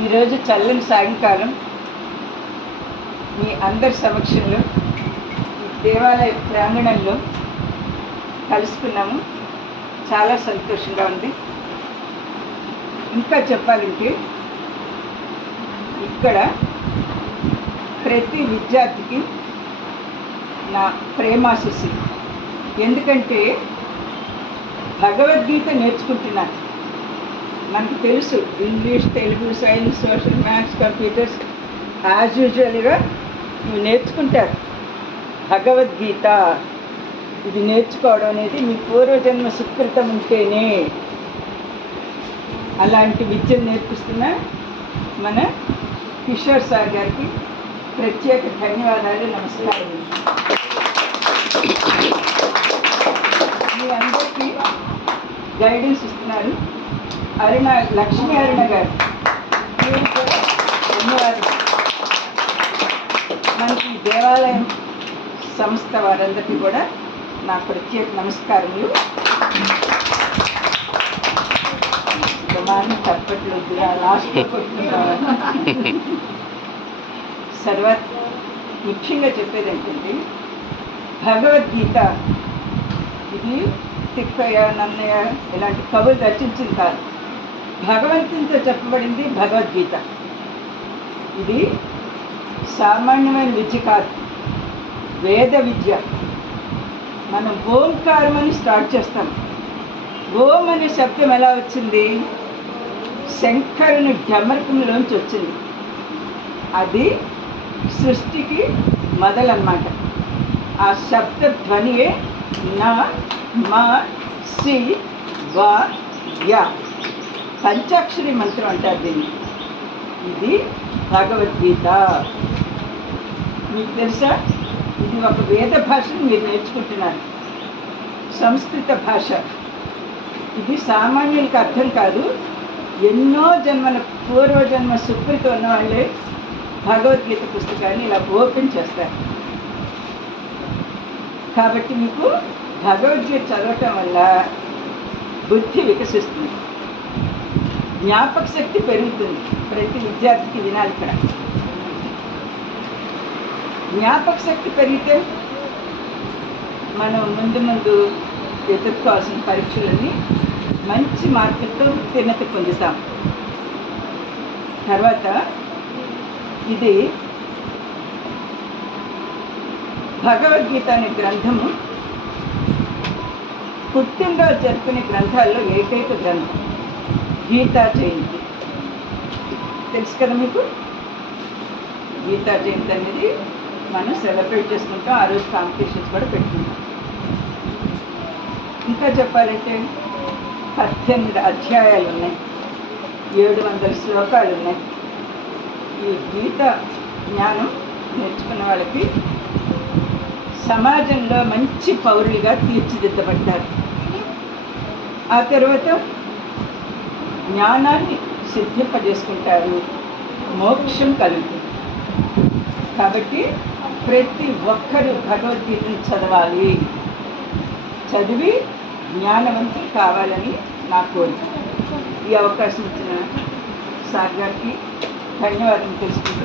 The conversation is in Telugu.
ఈరోజు చల్లని సాయంకాలం మీ అందరి సమక్షంలో దేవాలయ ప్రాంగణంలో కలుసుకున్నాము. చాలా సంతోషంగా ఉంది. ఇంకా చెప్పాలంటే ఇక్కడ ప్రతి విద్యార్థికి నా ప్రేమాశిస్సులు. ఎందుకంటే భగవద్గీత నేర్చుకుంటున్నాను. మనకు తెలుసు English, Telugu, science, social, maths, computers as యూజువల్గా ఇవి నేర్చుకుంటారు. భగవద్గీత ఇది నేర్చుకోవడం అనేది మీ పూర్వజన్మ సుకృతం ఉంటేనే. అలాంటి విద్యను నేర్పిస్తున్న మన కిషోర్ సార్ గారికి ప్రత్యేక ధన్యవాదాలు, నమస్కారం. మీ అందరికీ గైడెన్స్ ఇస్తున్నారు లక్ష్మీ అరుణ గారు. ధన్యవాదాలు. మనకి దేవాలయం సంస్థ వారందరికీ కూడా నా ప్రత్యేక నమస్కారములు. ప్రమాణం తప్పట్లు లాస్ట్ సర్వత్ ముఖ్యంగా చెప్పేది ఏంటంటే భగవద్గీత ఇది తిక్కయ్య, నన్నయ్య ఇలాంటి కవులు రచించింది కాదు. భగవంతునితో చెప్పబడింది భగవద్గీత. ఇది సామాన్యమైన విద్య కాదు, వేద విద్య. మనం ఓంకారం అని స్టార్ట్ చేస్తాం. ఓం అనే శబ్దం ఎలా వచ్చింది? శంకరుని డమరకంలోంచి వచ్చింది. అది సృష్టికి మొదలన్నమాట. ఆ శబ్ద ధ్వనియే నా మా సి వా యా, పంచాక్షరి మంత్రం అంటారు దీన్ని. ఇది భగవద్గీత. మీకు తెలుసా, ఇది ఒక వేద భాషను మీరు నేర్చుకుంటున్నారు, సంస్కృత భాష. ఇది సామాన్యులకు అర్థం కాదు. ఎన్నో జన్మల పూర్వజన్మ సుకృతి ఉన్న వాళ్ళే భగవద్గీత పుస్తకాన్ని ఇలా ఓపెన్ చేస్తారు. కాబట్టి మీకు భగవద్గీత చదవటం వల్ల బుద్ధి వికసిస్తుంది, జ్ఞాపక శక్తి పెరుగుతుంది. ప్రతి విద్యార్థికి వినాలి ఇక్కడ. జ్ఞాపక శక్తి పెరిగితే మనం ముందు ఎదుర్కోవాల్సిన పరీక్షలన్నీ మంచి మార్కులతో ఉత్తీర్ణత పొందుతాం. తర్వాత ఇది భగవద్గీత అనే గ్రంథము పుట్టినరోజు జరుపుకునే గ్రంథాల్లో ఏకైక గ్రంథం గీతా జయంతి. తెలుసు కదా మీకు? గీతా జయంతి అనేది మనం సెలబ్రేట్ చేసుకుంటాం. ఆ రోజు కాంపిటీషన్స్ కూడా పెట్టుకుంటాం. ఇంకా చెప్పాలంటే 18 అధ్యాయాలు ఉన్నాయి, 700 శ్లోకాలు ఉన్నాయి. ఈ గీత జ్ఞానం నేర్చుకున్న వాళ్ళకి సమాజంలో మంచి పౌరులుగా తీర్చిదిద్దబడ్డారు. ఆ తర్వాత జ్ఞానాన్ని సిద్ధింపజేసుకుంటారు, మోక్షం కలుగుతుంది. కాబట్టి ప్రతి ఒక్కరూ భగవద్గీతను చదవాలి, చదివి జ్ఞానవంతులు కావాలని నా కోరిక. ఈ అవకాశం ఇచ్చిన సార్ గారికి ధన్యవాదాలు తెలుసుకుంటూ